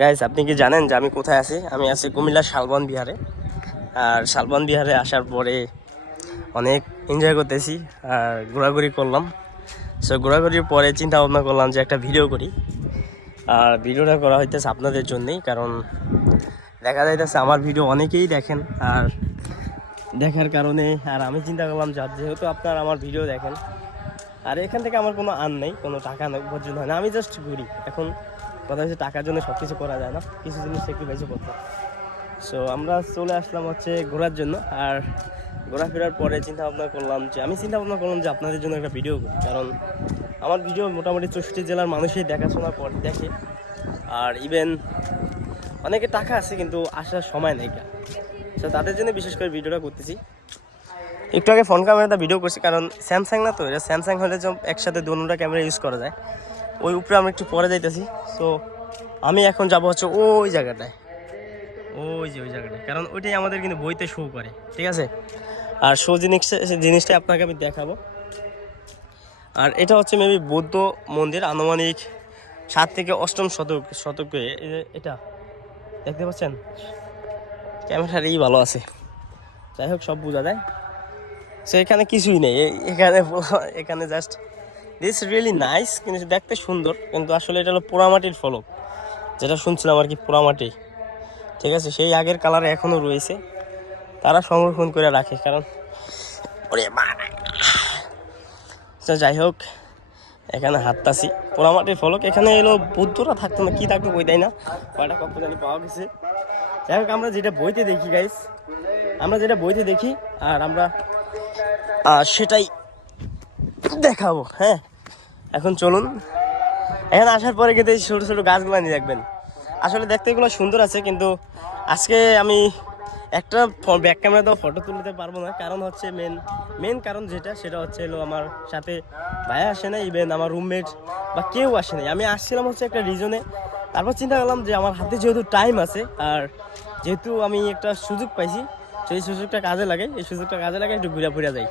Guys, আপনি কি জানেন যে আমি কোথায় আছি? আমি আছি কুমিল্লার শালবন বিহারে। আর শালবন বিহারে আসার পরে অনেক এনজয় করতেছি আর ঘোরাঘুরি করলাম। সো ঘোরাঘুরির পরে চিন্তা ভাবনা করলাম যে একটা ভিডিও করি। আর ভিডিওটা করা হইতেছে আপনাদের জন্যই, কারণ দেখা যাইতেছে আমার ভিডিও অনেকেই দেখেন। আর দেখার কারণে আর আমি চিন্তা করলাম যেহেতু আপনারা আমার ভিডিও দেখেন, আর এখান থেকে আমার কোনো নেই, কোনো টাকা উপার্জন হয় না, আমি জাস্ট ঘুরি। এখন কথা হচ্ছে টাকার জন্য সব কিছু করা যায় না, কিছু জিনিস স্যাক্রিফাইসও করতে। সো আমরা চলে আসলাম হচ্ছে ঘোরার জন্য। আর ঘোরাফেরার পরে চিন্তা ভাবনা করলাম যে আপনাদের জন্য একটা ভিডিও করি, কারণ আমার ভিডিও মোটামুটি 64 জেলার মানুষই দেখাশোনার পর দেখে। আর ইভেন অনেকে টাকা আছে কিন্তু আসার সময় নেই। সো তাদের জন্য বিশেষ করে ভিডিওটা করতেছি। একটু আগে ফোন ক্যামেরাটা ভিডিও করছি, কারণ স্যামসাং না, তো এটা স্যামসাং হলে যে একসাথে দুটো ক্যামেরা ইউজ করা যায়। ওই উপরে আমরা একটু পরে যাইতেছি। সো আমি এখন যাবো হচ্ছে ওই জায়গাটায়, ওই জায়গাটায়, কারণ ওইটাই আমাদের কিন্তু বইতে শো করে, ঠিক আছে। আর জিনিসটা আপনাকে আমি দেখাবো। আর এটা হচ্ছে মেবি বৌদ্ধ মন্দির, আনুমানিক 7 থেকে 8ম শতকে। এটা দেখতে পাচ্ছেন, ক্যামেরার ভালো আছে, যাই হোক সব বোঝা যায়। সো এখানে কিছুই নেই, এখানে জাস্ট দিস রিয়েলি নাইস, কিন্তু দেখতে সুন্দর, কিন্তু আসলে এটা হলো পোড়ামাটির ফলক, যেটা শুনছিলাম আর কি, পোড়ামাটি, ঠিক আছে। সেই আগের কালারে এখনও রয়েছে, তারা সংরক্ষণ করে রাখে, কারণ যাই হোক এখানে হাঁটতাছি, পোড়ামাটির ফলক। এখানে এলো বুদ্ধরা থাকতো না, কি থাকতো বই, তাই না, কয়টা কত জানি পাওয়া গেছে। যাই হোক আমরা যেটা বইতে দেখি গাইস, আর আমরা সেটাই দেখাবো। হ্যাঁ, এখন চলুন। এখানে আসার পরে কিন্তু এই ছোটো ছোটো গাছগুলো নিয়ে দেখবেন, আসলে দেখতে এগুলো সুন্দর আছে, কিন্তু আজকে আমি একটা ব্যাক ক্যামেরা তো ফটো তুলতে পারবো না, কারণ হচ্ছে মেন কারণ সেটা হচ্ছে এলো আমার সাথে ভাইয়া আসে না, ইভেন আমার রুমমেট বা কেউ আসে নাই। আমি আসছিলাম হচ্ছে একটা রিজনে, তারপর চিন্তা করলাম যে আমার হাতে যেহেতু টাইম আছে, আর যেহেতু আমি একটা সুযোগ পাইছি, সেই সুযোগটা কাজে লাগে, একটু ঘুরে ফিরে যাই।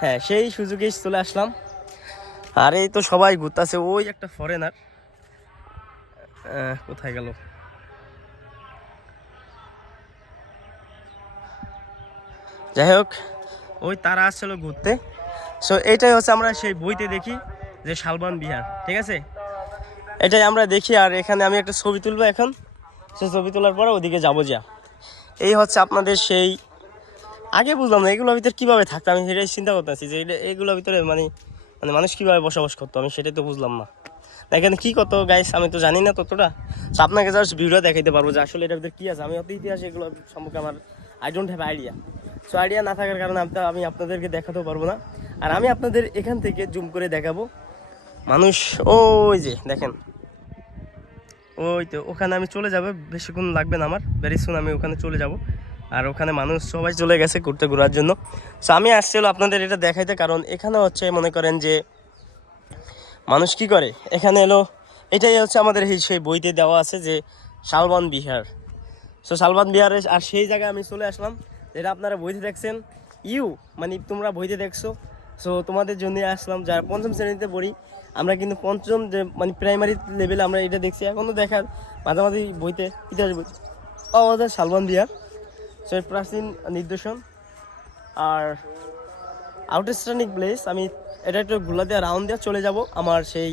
হ্যাঁ, সেই সুযোগেই চলে আসলাম। আর এই তো সবাই ঘুরতেছে, ওই একটা ফরেনার কোথায় গেল, যাই হোক ওই তারা আসছিল ঘুরতে। সো এটাই হচ্ছে আমরা সেই বইতে দেখি যে শালবন বিহার, ঠিক আছে, এটাই আমরা দেখি। আর এখানে আমি একটা ছবি তুলবো এখন, সেই ছবি তোলার পরে ওদিকে যাবো। এই হচ্ছে আপনাদের সেই, আগে বুঝলাম না এগুলোর ভিতরে কীভাবে থাকতো, আমি সেটাই চিন্তা করতেছি যে এইগুলোর ভিতরে মানে মানুষ কীভাবে বসবাস করতো, আমি সেটাই তো বুঝলাম না। এখানে কী কত গাইস আমি তো জানি না ততটা, তো আপনাকে জাস্ট ভিডিও দেখাইতে পারবো যে আসলে এটার ভিতরে কী আছে। আমি অত ইতিহাস এগুলো সম্পর্কে আমার I don't have idea. So idea না থাকার কারণে আমি আপনাদেরকে দেখাতেও পারবো না। আর আমি আপনাদের এখান থেকে জুম করে দেখাবো মানুষ, ওই যে দেখেন, ওই তো ওখানে আমি চলে যাবো, বেশিক্ষণ লাগবে না আমার, ভেরি সুন আমি ওখানে চলে যাব। আর ওখানে মানুষ সবাই চলে গেছে ঘোরার জন্য। সো আমি আসছিল আপনাদের এটা দেখাইতে, কারণ এখানে হচ্ছে মনে করেন যে মানুষ কি করে, এখানে এলো, এটাই হচ্ছে আমাদের সেই বইতে দেওয়া আছে যে শালবন বিহার। সো শালবন বিহারে, আর সেই জায়গায় আমি চলে আসলাম যেটা আপনারা বইতে দেখছেন, মানে তোমরা বইতে দেখছো। সো তোমাদের জন্যই আসলাম, যারা 5ম শ্রেণীতে পড়ি, আমরা কিন্তু 5ম যে মানে প্রাইমারি লেভেলে আমরা এটা দেখছি, এখনও দেখার মাঝামাঝি বইতে ইতিহাস বই পাওয়া যায় শালবন বিহার। সো প্রাচীন নিদর্শন আর আউটস্ট্যান্ডিং প্লেস। আমি এটা একটু ঘোলা দিয়ে রাউন্ড দিয়ে চলে যাব আমার সেই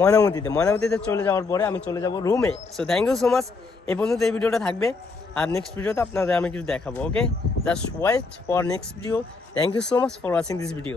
ময়নামতিতে চলে যাওয়ার পরে আমি চলে যাব রুমে। So thank you so much, এই পর্যন্ত এই ভিডিওটা থাকবে। আর নেক্সট ভিডিওতে আপনাদের আমি কিছু দেখাবো। Okay, just wait for next video. Thank you so much for watching this video.